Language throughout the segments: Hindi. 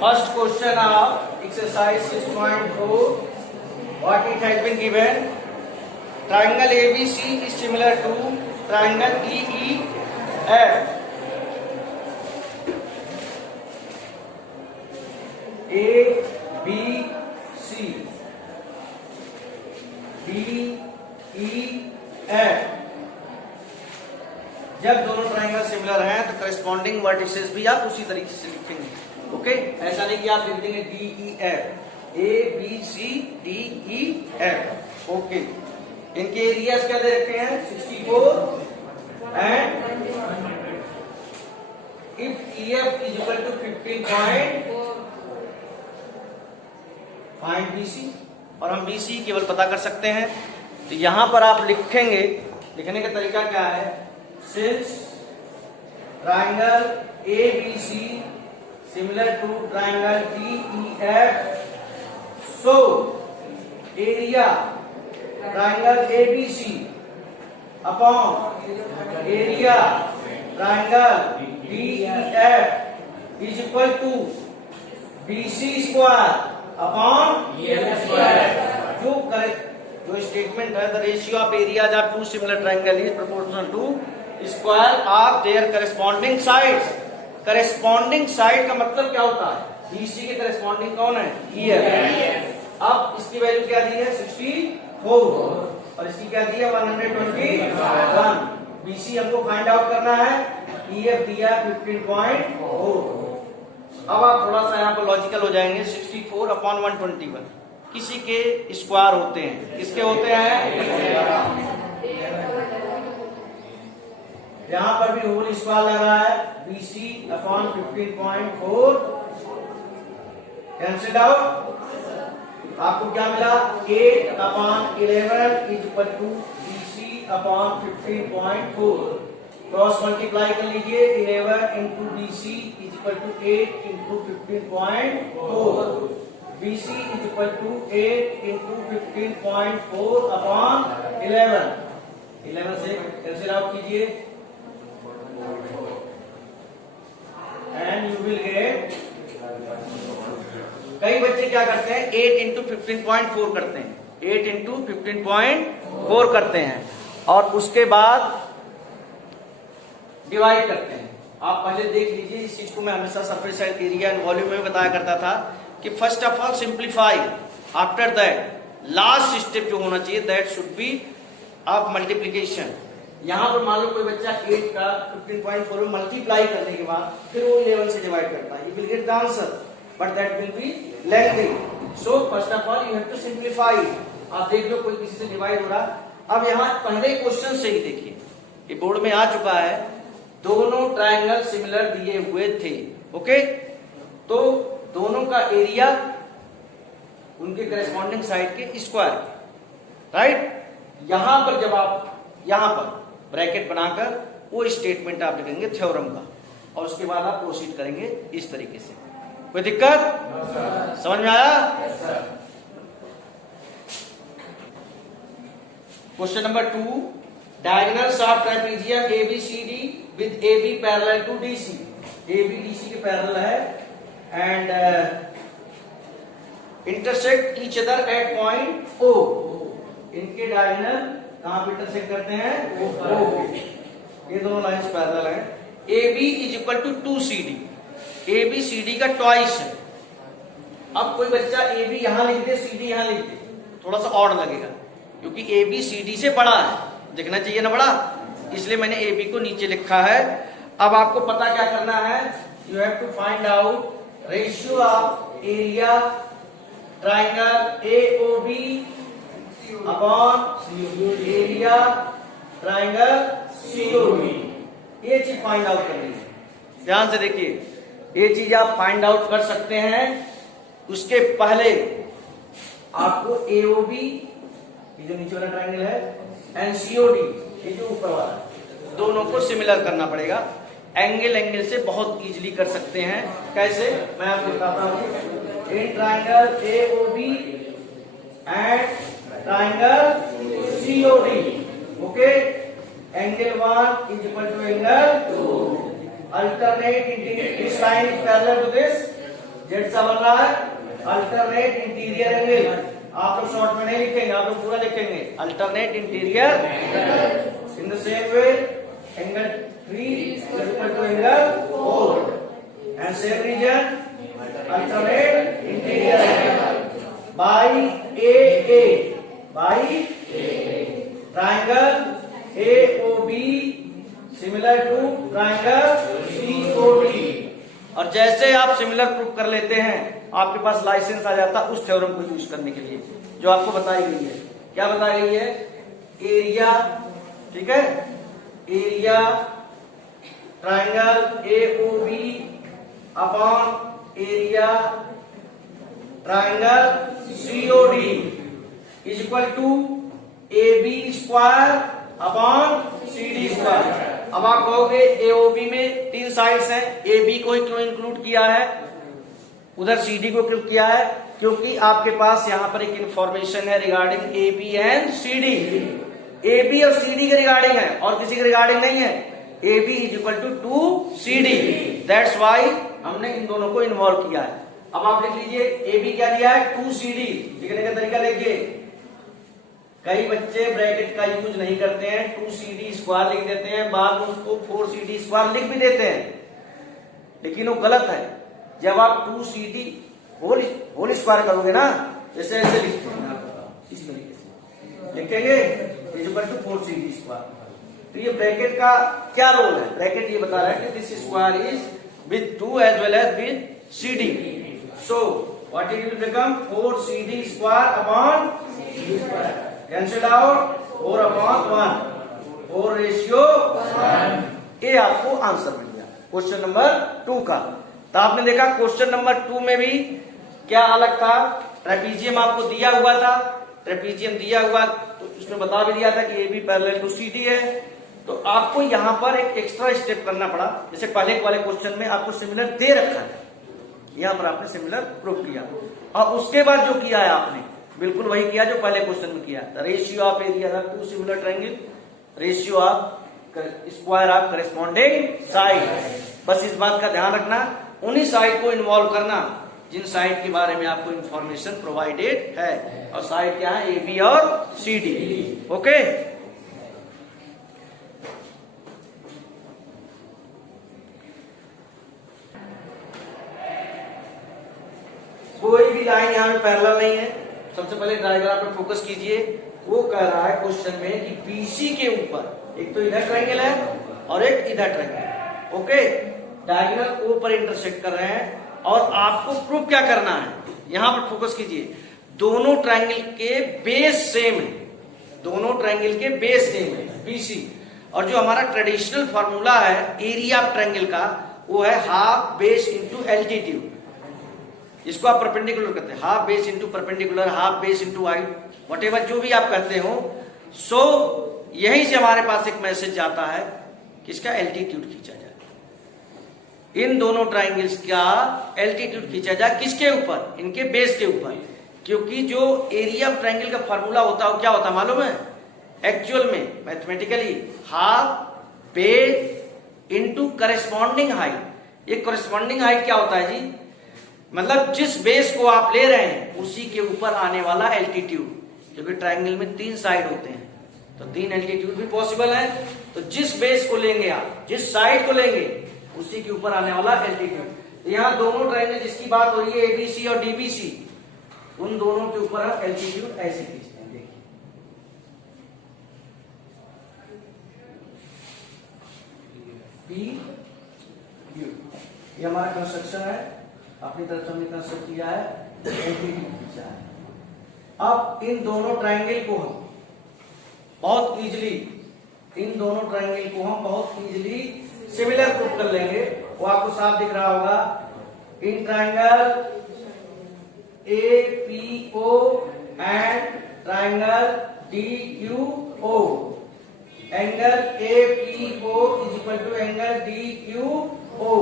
First question of exercise 6.4. What it has been given? Triangle ABC is similar to triangle EEF. ABC DEF. जब दोनों ट्राइंगल सिमिलर हैं तो करस्पॉन्डिंग वर्टिसेस भी आप उसी तरीके से लिखेंगे. ओके, ऐसा नहीं कि आप लिख देंगे DEF, ABCDEF. ओके, इनके एरियाज क्या दे रखे हैं? 64 and if EF is equal to 15 find BC. और हम BC केवल पता कर सकते हैं. तो यहां पर आप लिखेंगे, लिखने का तरीका क्या है? Since triangle ABC similar to triangle DEF, so area triangle ABC upon area triangle DEF is equal to BC square upon EF square. जो स्टेटमेंट है, the ratio of areas of two similar triangle is proportional to square of their corresponding sides. Corresponding side का मतलब क्या होता है? BC के करस्पॉन्डिंग कौन है? EF. अब इसकी वैल्यू क्या दी है? 64 और इसकी क्या दी है? 121. BC हमको फाइंड आउट करना है. EF दिया 15.4. अब आप थोड़ा सा यहाँ पर लॉजिकल हो जाएंगे. 64 अपॉन 121 किसी के स्क्वायर होते हैं. किसके होते हैं? यहां पर भी होल स्क्वायर लगा है. BC upon 15.4 cancel out. आपको क्या मिला? 8 upon 11 is equal to BC upon 15.4. Cross multiply कर लीजिए. 11 into BC is equal to 8 into 15.4. BC is equal to 8 into 15.4 upon 11. 11 से कैंसिल आउट कीजिए and you will get. कई बच्चे क्या करते हैं? 8 into 15.4 करते हैं. 8 into 15.4 करते हैं और उसके बाद डिवाइड करते हैं. आप पहले देख लीजिए. इस चीज को मैं हमेशा सरफेस एरिया एंड वॉल्यूम में बताया करता था कि first of all simplify. After that last step जो होना चाहिए that should be of multiplication. यहां पर मान लो कोई बच्चा 8 का 15.4 में मल्टीप्लाई करने के बाद फिर वो 11 से डिवाइड करता है. You will get the answer but that will be lengthy. So first of all you have to simplify. आप देख लो कोई किसी से डिवाइड हो रहा. अब यहां पहले क्वेश्चन से ही देखिए, ये बोर्ड में आ चुका है. दोनों ट्राइंगल सिमिलर दिए हुए थे. ओके, तो दोनों का एरिया उनके करस्पॉन्डिंग साइड के स्क्वायर, राइट. यहां पर जब आप यहां पर ब्रैकेट बनाकर वो स्टेटमेंट आप लिखेंगे थ्योरम का और उसके बाद आप प्रोसीड करेंगे इस तरीके से. कोई दिक्कत? समझ में आया? Question number 2. Diagonals of trapezium ABCD with AB parallel to DC. AB DC के पैरेलल है and intersect each other at point O. इनके डायगोनल कहां पे इंटरसेक्ट करते हैं? O. ये दोनों लाइंस पैरेलल हैं. AB is equal to 2CD. AB CD का ट्वाइस है. अब कोई बच्चा AB यहां लिख दे, CD यहां लिख दे, थोड़ा सा ऑड लगेगा क्योंकि AB CD से बड़ा है. दिखना चाहिए ना बड़ा, इसलिए मैंने AB को नीचे लिखा है. अब आपको पता क्या करना है? You have to find out ratio of area triangle AOB upon area triangle COB. ये चीज फाइंड आउट करनी है. ध्यान से देखिए, ये चीज आप फाइंड आउट कर सकते हैं. उसके पहले आपको AOB ये जो नीचे वाला ट्राइंगल है एंड COD ये जो ऊपर वाला, दोनों को सिमिलर करना पड़ेगा. एंगल से बहुत इजीली कर सकते हैं. कैसे? मैं आपको बताता हूं. In triangle AOB and triangle COD. Okay, angle 1 is equal to angle 2. alternate this line is parallel to this Z सा बन रहा है अल्टरनेट इंटीरियर एंगल। आप लोग शॉर्ट में नहीं लिखेंगे, आप लोग पूरा लिखेंगे alternate interior in the same way angle 3 is equal to angle 4 and same reason alternate interior angle by A by triangle AOB similar to triangle COD। और जैसे आप सिमिलर प्रूफ कर लेते हैं आपके पास लाइसेंस आ जाता उस थ्योरम को यूज करने के लिए जो आपको बताई गई है। क्या बताई गई है? एरिया, ठीक है, area triangle AOB upon area triangle COD is equal to AB square upon CD square. अब आप कहोगे AOB में 3 साइड्स हैं, AB को ही क्यों इंक्लूड किया है, उधर CD को क्यों किया है? क्योंकि आपके पास यहां पर एक इंफॉर्मेशन है regarding AB and CD। AB और CD के रिगार्डिंग है और किसी के रिगार्डिंग नहीं है। AB is equal to 2CD, that's why हमने इन दोनों को इन्वॉल्व किया है। अब आप लिख लीजिए AB क्या दिया है 2CD। लिखने का तरीका देखिए, कई बच्चे ब्रैकेट का यूज नहीं करते हैं, 2CD स्क्वायर लिख देते हैं, बाद में उसको 4CD स्क्वायर लिख भी देते हैं, लेकिन वो गलत है। जब आप 2CD होल स्क्वायर करोगे ना, जैसे ऐसे लिखते हैं, इस तरीके से लिखेंगे is equal to 4CD square. तो ये ब्रैकेट का क्या रोल है? ब्रैकेट ये बता रहा है कि this square is with 2 as well as with CD। So what it will become 4CD square upon CD square. Cancel out 4 upon 1, 4 ratio 1। ये आपको आंसर मिल गया क्वेश्चन नंबर 2 का। तो आपने देखा क्वेश्चन नंबर 2 में भी क्या अलग था, ट्रेपीजियम आपको दिया हुआ था, ट्रेपीजियम दिया हुआ तो उसमें बता भी दिया था कि AB पैरेलल टू CD है। तो आपको यहां पर एक एक्स्ट्रा स्टेप करना पड़ा, जैसे पहले वाले क्वेश्चन में आपको सिमिलर दे रखा है, यहां पर आपने सिमिलर प्रूव किया और उसके बाद जो किया है आपने बिल्कुल वही किया जो पहले क्वेश्चन में किया। रेशियो ऑफ एरिया था 2 similar triangle, ratio of square of corresponding side. बस इस बात का ध्यान रखना, उन्हीं साइड को इन्वॉल्व करना जिन साइड के बारे में आपको इंफॉर्मेशन प्रोवाइडेड है, और साइड क्या है AB और CD। ओके, कोई भी लाइन यहां पे पैरेलल नहीं है। सबसे पहले डायग्राम पर फोकस कीजिए। वो कह रहा है क्वेश्चन में कि BC के ऊपर एक तो इधर ट्रायंगल है और एक इधर ट्रायंगल, ओके, डायगोनल O पर इंटरसेक्ट कर रहे हैं और आपको प्रूफ क्या करना है, यहां पर फोकस कीजिए। दोनों ट्रायंगल के बेस सेम है, दोनों ट्रायंगल के बेस सेम है BC, और जो हमारा ट्रेडिशनल फॉर्मूला है एरिया ऑफ ट्रायंगल का वो है हाफ बेस इंटू एल्टीट्यूड, जिसको आप परपेंडिकुलर कहते हैं, half base into perpendicular, half base into height, whatever जो भी आप कहते हो। सो यहीं से हमारे पास एक मैसेज आता है कि इसका एल्टीट्यूड खींचा जाए, इन दोनों ट्राइंगल्स का एल्टीट्यूड खींचा जाए किसके ऊपर, इनके बेस के ऊपर, क्योंकि जो एरिया ऑफ ट्राइंगल का फॉर्मूला होता है वो क्या होता है मालूम है एक्चुअल में, mathematically half base into corresponding height. ये करेस्पॉन्डिंग हाइट क्या होता है जी, मतलब जिस बेस को आप ले रहे हैं उसी के ऊपर आने वाला एल्टीट्यूड, क्योंकि ट्रायंगल में 3 साइड होते हैं तो 3 एल्टीट्यूड भी पॉसिबल है। तो जिस बेस को लेंगे आप, जिस साइड को लेंगे उसी के ऊपर आने वाला एल्टीट्यूड। यहाँ दोनों ट्रायंगल जिसकी बात हो रही है ABC और DBC, उन दोनों के ऊपर आप एल्टीट्यूड ऐसे खींचते हैं, देखिए P, ये हमारा कंस्ट्रक्शन है, अपनी तरफ से हमने कंस्ट्रक्ट किया है, एल्टीट्यूड खींचा है। अब इन दोनों ट्रायंगल को हम बहुत इजीली, इन दोनों ट्रायंगल को हम बहुत इजीली सिमिलर प्रूफ कर लेंगे। वो आपको साफ दिख रहा होगा, in triangle APO and triangle DQO, angle APO is equal to angle DQO,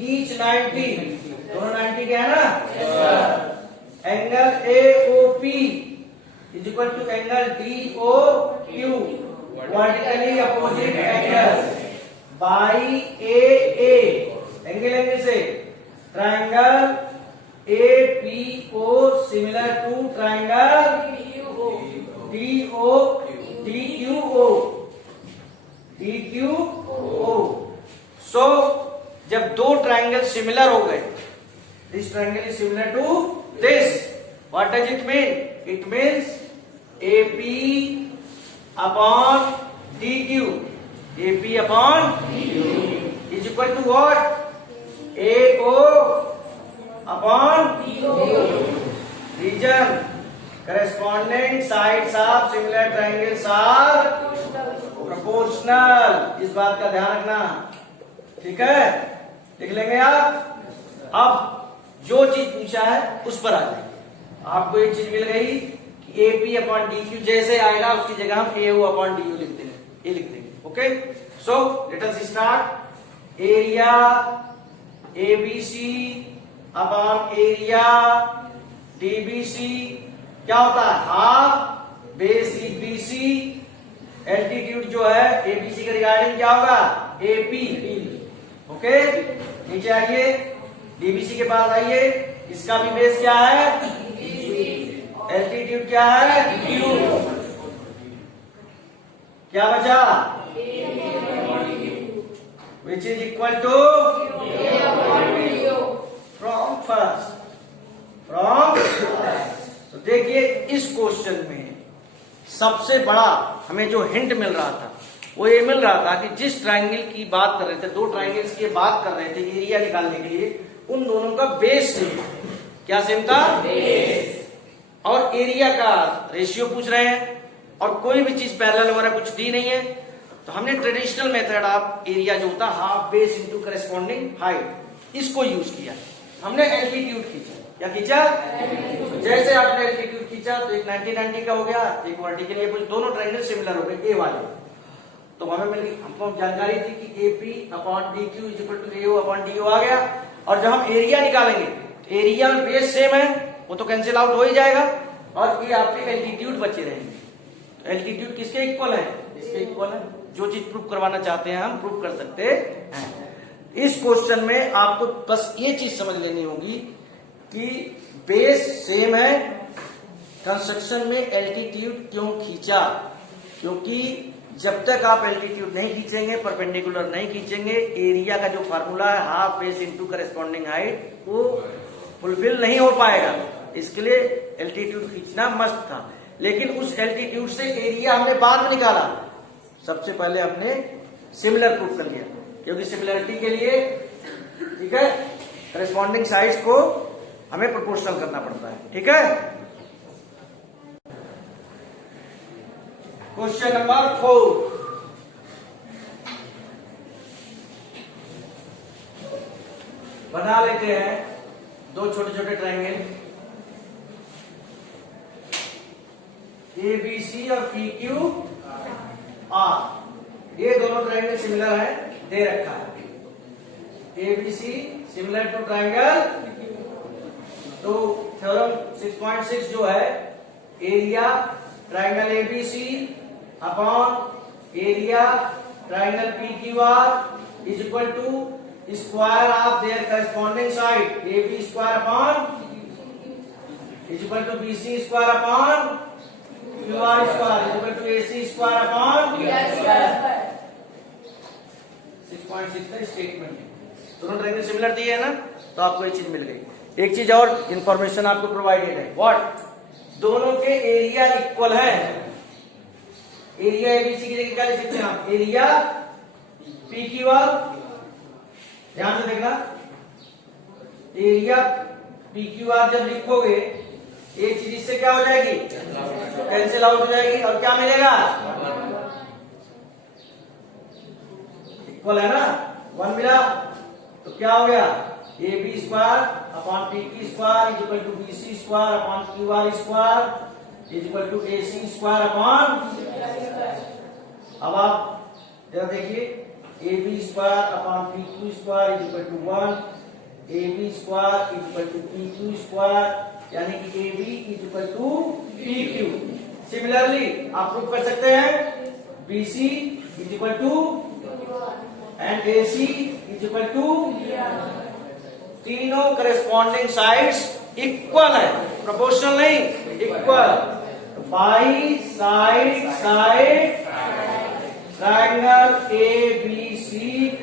each 90, दोनों 90 के है ना, angle AOP is equal to angle DOQ, vertically opposite angle, by AA, angle से triangle APO similar to triangle DQO. So जब दो ट्राइंगल सिमिलर हो गए, this triangle is similar to this, what does it mean? It means AP upon DQ, AP upon DQ is equal to what? AO upon region. Corresponding sides of similar triangles are proportional. इस बात का ध्यान रखना, ठीक है? लिख लेंगे आप। अब जो चीज पूछा है उस पर आ जाएंगे। आपको एक चीज मिल गई कि AP अपॉन DQ जैसे आएगा उसकी जगह हम AO अपॉन DU लिख देंगे, ये लिख देंगे। Okay, so let us start. Area ABC upon area DBC क्या होता है? Half base BC। एल्टीट्यूड जो है ABC के रिगार्डिंग क्या होगा? AP। ओके, नीचे आइए, DBC के पास आइए, इसका भी बेस क्या है? एल्टीट्यूड क्या है? Q। क्या बचा? Which is equal to from first. तो देखिए इस क्वेश्चन में सबसे बड़ा हमें जो हिंट मिल रहा था वो ये मिल रहा था कि जिस ट्राइंगल की बात कर रहे थे, दो ट्राइंगल्स की बात कर रहे थे एरिया निकालने के लिए, उन दोनों का बेस सेम। क्या सेम था? बेस। और एरिया का रेशियो पूछ रहे हैं और कोई भी चीज पैरेलल वगैरह कुछ दी नहीं है, तो हमने ट्रेडिशनल मेथड ऑफ एरिया जो होता half base into corresponding height, इसको यूज किया। हमने एल्टीट्यूड खींचा। क्या खींचा? जैसे आपने एल्टीट्यूड खींचा तो एक 90-90 का हो गया, एक वर्टिकल, ये दोनों ट्रायंगल सिमिलर हो गए ए वाले। तो हमें मिल गई, हमको जानकारी थी कि AP upon DQ is equal to AO upon DO आ गया। और जब हम एरिया निकालेंगे, एरिया में बेस सेम है, वो तो कैंसिल आउट हो ही जाएगा, और ये आपके एल्टीट्यूड बचे रहेंगे। तो एल्टीट्यूड किसके इक्वल है? इसके इक्वल है। जो चीज प्रूव करवाना चाहते हैं हम प्रूव कर सकते हैं। इस क्वेश्चन में आपको बस ये चीज समझ लेनी होगी कि बेस सेम है, कंस्ट्रक्शन में एल्टीट्यूड क्यों खींचा? क्योंकि जब तक आप एल्टीट्यूड नहीं खींचेंगे, परपेंडिकुलर नहीं खींचेंगे, एरिया का जो फार्मूला है half base into corresponding height वो फुलफिल नहीं हो पाएगा। इसके लिए एल्टीट्यूड खींचना मस्ट था। लेकिन उस एल्टीट्यूड से एरिया हमने बाद में निकाला, सबसे पहले हमने सिमिलर प्रूफ कर लिया, क्योंकि सिमिलरिटी के लिए, ठीक है, करस्पॉन्डिंग साइड्स को हमें प्रोपोर्शनल करना पड़ता है। ठीक है, क्वेश्चन नंबर 4। बना लेते हैं दो छोटे छोटे ट्रायंगल ABC और PQR। ये दोनों ट्रायंगल सिमिलर है, दे रखा है ABC सिमिलर टू ट्रायंगल। तो थ्योरम 6.6 जो है, area triangle ABC upon area triangle PQR is equal to square of their corresponding side AB square upon is equal to BC square upon QR square is equal to AC square upon 6.6 का स्टेटमेंट। दोनों ट्रायंगल सिमिलर दिए है ना, तो आपको एक चीज मिल गई। एक चीज और इंफॉर्मेशन आपको प्रोवाइडेड है, व्हाट? दोनों के एरिया इक्वल है। एरिया ABC की जगह क्या लिख सकते हैं आप? Area PQR। ध्यान से देखना, एरिया PQR जब लिखोगे एक चीज इससे क्या हो जाएगी? कैंसिल आउट हो जाएगी, और क्या मिलेगा? इक्वल है ना, 1 मिला, तो क्या हो गया? AB square upon PQ square is equal to BC square upon QR square is equal to AC square upon. अब आप जरा देखिए, AB square upon PQ square is equal to 1, AB square is equal to PQ square, यानी कि AB is equal to PQ। Similarly आप प्रूव कर सकते हैं BC is equal to and AC is equal to तीनों करेस्पॉन्डिंग साइड्स इक्वल है, प्रोपोर्शनल नहीं, equal. By side triangle ABC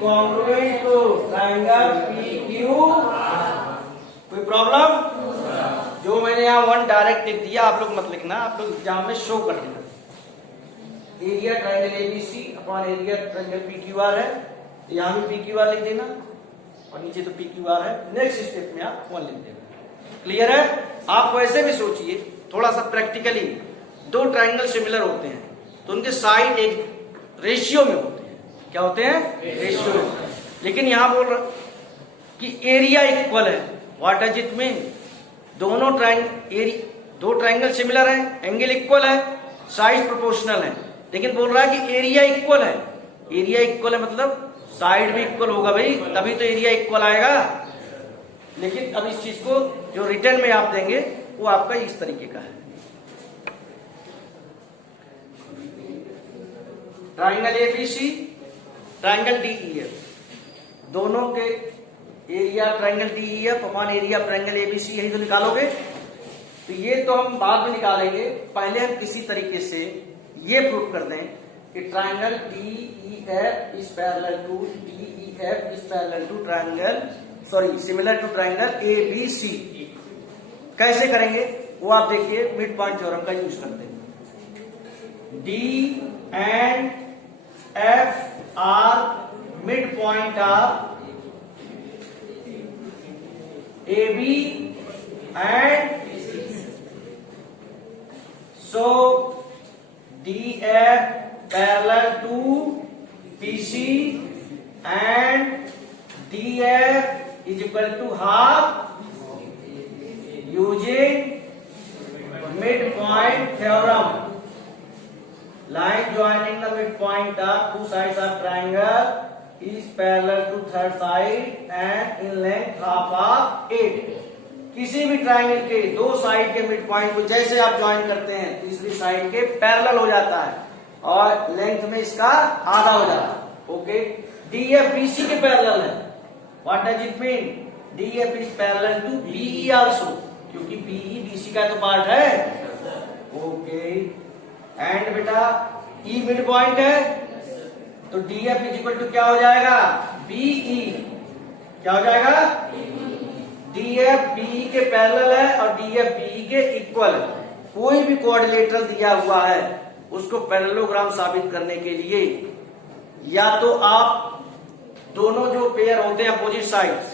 congruent to triangle PQ। कोई प्रॉब्लम? जो मैंने यहाँ 1 डायरेक्ट लिख दिया, आप लोग मत लिखना, आप लोग एग्जाम में शो कर देना। Area triangle ABC upon area triangle PQR है, यहाँ भी PQR लिख देना और नीचे तो PQR है। नेक्स्ट स्टेप में आप 1 लिख देना। क्लियर है? आप वैसे भी सोचिए थोड़ा सा प्रैक्टिकली, दो ट्रायंगल सिमिलर होते हैं तो उनके साइड एक रेशियो में होते हैं। क्या होते हैं? रेशियो में। लेकिन यहां बोल रहा कि एरिया इक्वल है। What does it mean? दो ट्रायंगल सिमिलर है, एंगल इक्वल है, साइड प्रोपोर्शनल है, लेकिन बोल रहा है कि एरिया इक्वल है। एरिया इक्वल है मतलब साइड भी इक्वल होगा भाई, तभी तो एरिया इक्वल आएगा। लेकिन अब इस चीज को जो रिटर्न में आप देंगे वो आपका इस तरीके का है। ट्रायंगल ABC, ट्रायंगल DEF, दोनों के area triangle DEF upon area triangle ABC, यही तो निकालोगे। तो ये तो हम बाद में निकालेंगे, पहले हम किसी तरीके से ये प्रूव कर दें कि triangle DEF is parallel to triangle similar to triangle ABC। कैसे करेंगे वो आप देखिए, मिड पॉइंट थ्योरम का यूज करते हैं। D and F are midpoint of AB and so DF parallel to BC and DF is equal to half using midpoint theorem. Line joining the midpoint of two sides of triangle is parallel to third side and in length half of 8. किसी भी ट्राइंगल के दो साइड के मिड पॉइंट को जैसे आप ज्वाइन करते हैं तीसरी साइड के पैरेलल हो जाता है और लेंथ में इसका आधा हो जाता है। ओके, DF BC के पैरेलल है। What does it mean? DF is parallel to BE also, क्योंकि BE BC का तो पार्ट है। ओके, एंड बेटा E मिड पॉइंट है तो DF इज इक्वल टू क्या हो जाएगा? BE। क्या हो जाएगा? DF BE के पैरेलल है और DF BE के इक्वल है। कोई भी कोऑर्डिनेटर दिया हुआ है उसको पैरेललोग्राम साबित करने के लिए या तो आप दोनों जो पेयर होते हैं अपोजिट साइड्स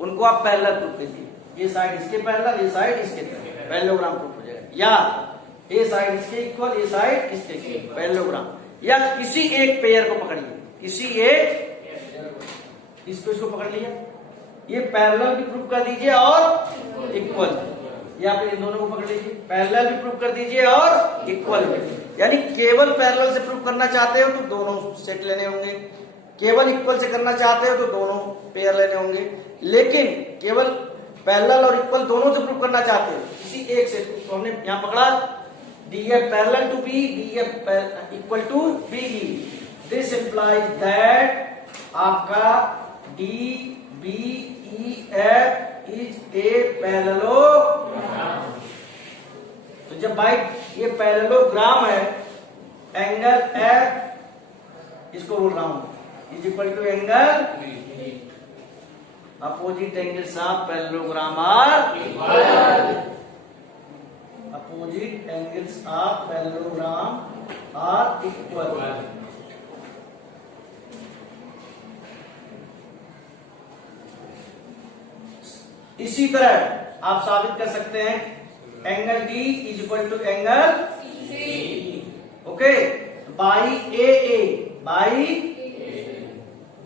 उनको आप पैरेलल प्रूफ कीजिए, ये साइड इसके पैरेलल, ये साइड इसके पैरेललोग्राम प्रूफ हो जाएगा, या ये साइड इसके इक्वल, ये साइड इसके इक्वल, पैरेललोग्राम। या किसी एक पेयर को पकड़िए, किसी एक इसको पकड़ लिया, ये पैरेलल भी प्रूफ कर दीजिए और इक्वल, या फिर इन दोनों को पकड़ लीजिए, पैरेलल भी प्रूफ कर दीजिए और इक्वल भी। यानी केवल पैरेलल से प्रूफ करना चाहते हो तो दोनों सेट लेने होंगे, केवल इक्वल से करना चाहते हो तो दोनों पेयर लेने होंगे, लेकिन केवल पैरेलल और इक्वल दोनों से प्रूफ करना चाहते हो किसी एक से, तो हमने यहां पकड़ा DF parallel to B, DF equal to BE। This implies that आपका DBEF इज ए पैरेललोग्राम। तो जब भाई ये पैरेललोग्राम है, एंगल F इसको बोल रहा हूं is equal to angle opposite angles of parallelogram are equal. Opposite angles of parallelogram are equal. इसी तरह आप साबित कर सकते हैं angle D is equal to angle C। Okay, by AA, by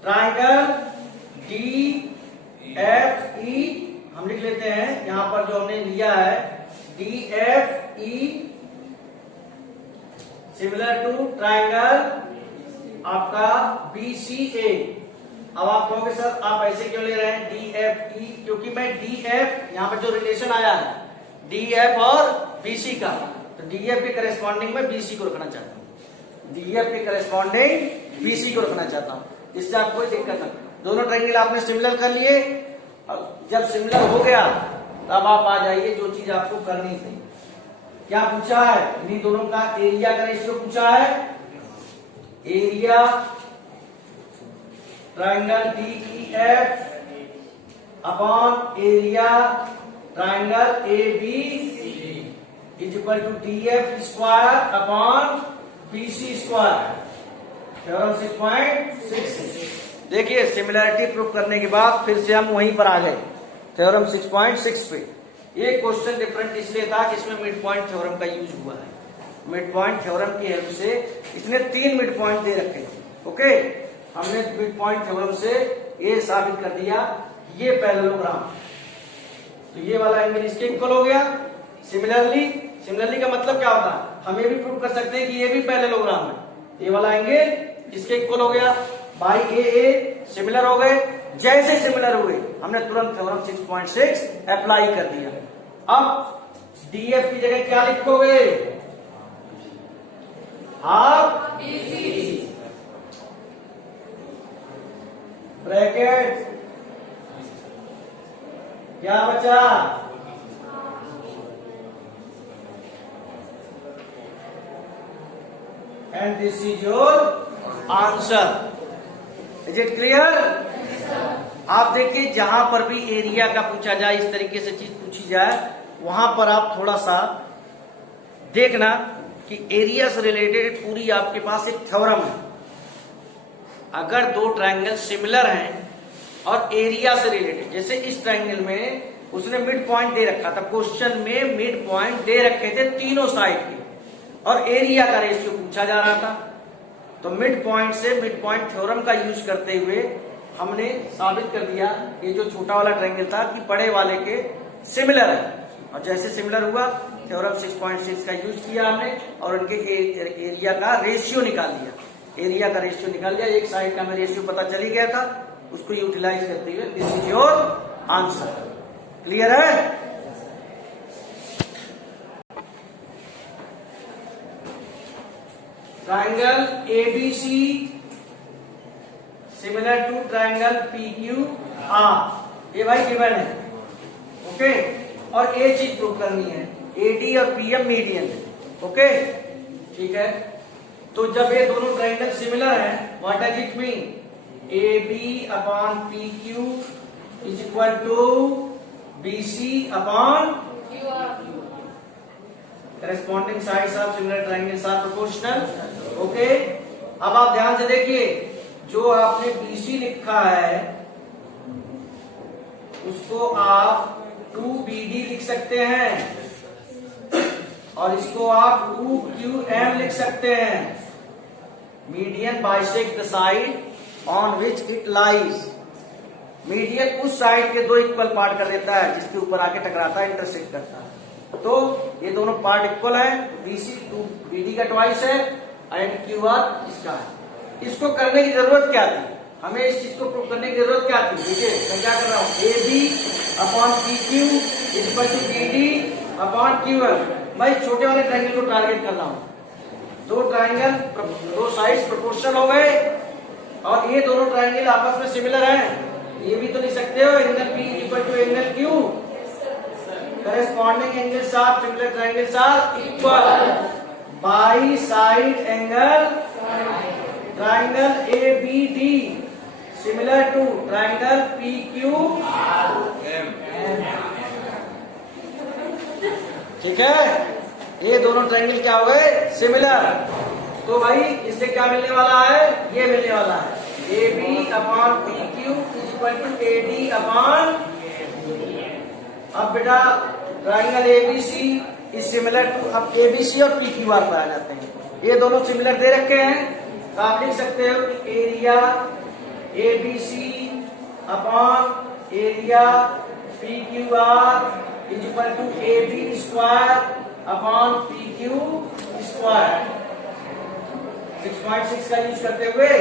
triangle DFE हम लिख लेते हैं, यहां पर जो हमने लिया है DFE सिमिलर टू ट्राइंगल आपका BCA। अब आप कहोगे सर आप ऐसे क्यों ले रहे हैं DFE? क्योंकि मैं DF यहां पर जो रिलेशन आया है DF और BC का, तो DF के करेस्पॉन्डिंग में BC को रखना चाहता हूं, DF के करेस्पॉन्डिंग BC को रखना चाहता हूं। इससे आपको कोई दिक्कत नहीं। दोनों ट्रायंगल आपने सिमिलर कर लिए अब जब सिमिलर हो गया तब आप आ जाइए जो चीज आपको करनी थी। क्या पूछा है? इन्हीं दोनों का एरिया का रेशियो पूछा है। Area triangle DEF upon area triangle ABC is equal to DF square upon BC square. Theorem 6.6। देखिए सिमिलैरिटी प्रूव करने के बाद फिर से हम वहीं पर आ गए थ्योरम 6.6 पे। ये क्वेश्चन डिफरेंट इसलिए था कि इसमें मिड पॉइंट थ्योरम का यूज हुआ है। मिड पॉइंट थ्योरम की हेल्प से इसने 3 मिड पॉइंट दे रखे थे। ओके, हमने मिड पॉइंट थ्योरम से ये साबित कर दिया ये पैरेललोग्राम, तो ये वाला एंगल इसके इक्वल हो गया। सिमिलरली का मतलब क्या होता है? हम ये भी प्रूव कर सकते हैं कि ये भी पैरेललोग्राम है। ये वाला एंगल इसके इक्वल हो गया, बाई ए सिमिलर हो गए। जैसे सिमिलर हुए हमने तुरंत थ्योरम 6.6 अप्लाई कर दिया। अब DF की जगह क्या लिखोगे? हाफ BC ब्रैकेट क्या बचा? And this is your answer. Is it clear? आप देखिए जहां पर भी एरिया का पूछा जाए, इस तरीके से चीज पूछी जाए, वहां पर आप थोड़ा सा देखना कि एरिया से रिलेटेड पूरी आपके पास एक थ्योरम है। अगर दो ट्रायंगल सिमिलर हैं और एरिया से रिलेटेड, जैसे इस ट्रायंगल में उसने मिड पॉइंट दे रखा था, क्वेश्चन में मिड पॉइंट दे रखे थे तीनों साइड के और एरिया का रेशियो पूछा जा रहा था, तो मिड पॉइंट से मिड पॉइंट थ्योरम का यूज करते हुए हमने साबित कर दिया ये जो छोटा वाला ट्रायंगल था कि बड़े वाले के सिमिलर है। और जैसे सिमिलर हुआ थ्योरम 6.6 का यूज किया हमने और उनके एरिया का रेशियो निकाल दिया। एरिया का रेशियो निकाल दिया, एक साइड का हमें रेशियो पता चल ही गया था, उसको यूटिलाइज करते हुए this is your answer. Clear है? Triangle ABC similar to triangle PQR, ये भाई गिवन है। ओके, और ये चीज प्रूव करनी है, AD और PM मीडियन है। ओके, ठीक है। तो जब ये दोनों ट्रायंगल सिमिलर हैं, what does it mean? AB upon PQ is equal to BC upon corresponding sides of similar triangles are proportional. Okay, अब आप ध्यान से देखिए, जो आपने BC लिखा है उसको आप 2BD लिख सकते हैं और इसको आप 2QM लिख सकते हैं। Median bisect the side on which it lies. Median उस साइड के दो इक्वल पार्ट कर देता है जिसके ऊपर आके टकराता है, इंटरसेक्ट करता है। तो ये दोनों पार्ट इक्वल है, BC 2BD का ट्वाइस है एंड QR इसका है। इसको करने की जरूरत क्या थी? हमें इस चीज को प्रूव करने की जरूरत क्या थी? देखिए मैं क्या कर रहा हूं, AB upon PQ equal to BD upon QM। मैं छोटे वाले ट्रायंगल को टारगेट कर रहा हूं। दो ट्रायंगल, दो साइड्स प्रोपोर्शनल हो गए और ये दोनों ट्रायंगल आपस में सिमिलर हैं। ये भी तो लिख सकते हो angle P equal to angle Q, corresponding angles of similar triangles are equal by side angle triangle ABD similar to triangle PQM। ठीक है, ये दोनों ट्रायंगल क्या हो गए? सिमिलर। तो भाई इससे क्या मिलने वाला है? ये मिलने वाला है AB upon PQ is equal to AD upon. अब बेटा triangle ABC is similar to, अब ABC और PQR पर आ जाते हैं। ये दोनों सिमिलर दे रखे हैं, तो आप लिख सकते हो कि area ABC upon area PQR is equal to AB square upon PQ square. 6.6 का यूज करते हुए,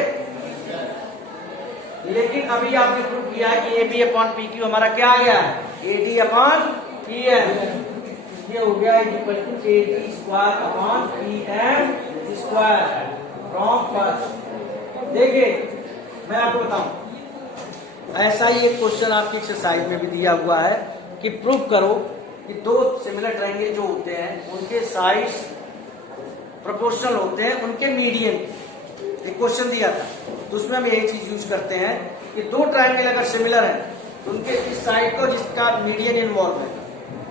लेकिन अभी आपने प्रूव किया है कि AB अपॉन PQ हमारा क्या आ गया है? AD upon PM। ये हो गया equal to AD square upon PM square from first. देखिए मैं आपको बताऊं, ऐसा ही एक क्वेश्चन आपकी एक्सरसाइज में भी दिया हुआ है कि प्रूव करो कि दो सिमिलर ट्रायंगल जो होते हैं उनके साइड्स प्रोपोर्शनल होते हैं उनके मीडियन। एक क्वेश्चन दिया था तो उसमें हम यही चीज यूज करते हैं कि दो ट्रायंगल अगर सिमिलर हैं तो उनके इस साइड को जिसका मीडियन इन्वॉल्व है,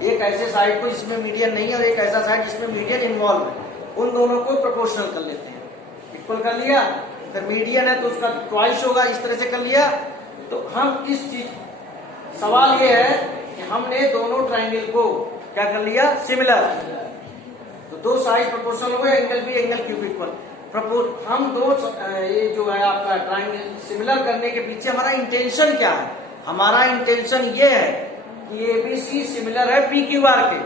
एक ऐसे साइड को जिसमें मीडियन नहीं है और एक ऐसा साइड जिसमें मीडियन इन्वॉल्व है, उन दोनों को प्रोपोर्शनल कर लेते हैं। इक्वल कर लिया, अगर मीडियन है तो उसका ट्वाइस होगा, इस तरह से कर लिया। तो हम इस चीज सवाल ये है कि हमने दोनों ट्रायंगल को क्या कर लिया, सिमिलर। तो दो साइड प्रोपोर्शनल हो गए, एंगल भी एंगल क्यूब इक्वल। हम दो ये जो है आपका ट्रायंगल सिमिलर करने के पीछे हमारा इंटेंशन क्या है? हमारा इंटेंशन ये है कि एबीसी सिमिलर है पी क्यू आर के।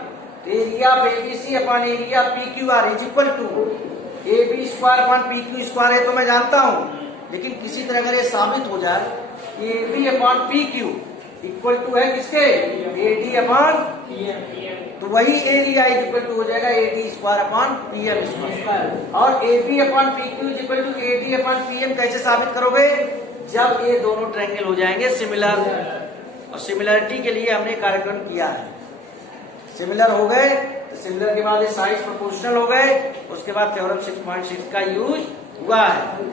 Area of ABC upon area P Q R is equal to A B square upon P Q square है तो मैं जानता हूं, लेकिन किसी तरह अगर ये साबित हो जाए कि A B upon P Q equal to है किसके, ए डी अपॉन, तो वही एरिया इज इक्वल टू हो जाएगा A D square upon P M square. और A B upon P Q is equal to A D upon P M कैसे साबित करोगे? जब ये दोनों ट्रायंगल हो जाएंगे सिमिलर। और सिमिलरिटी के लिए हमने कार्यक्रम किया है। सिमिलर हो गए तो सिमिलर के बाद साइज प्रोपोर्शनल हो गए, उसके बाद थ्योरम 6.6 का यूज हुआ है।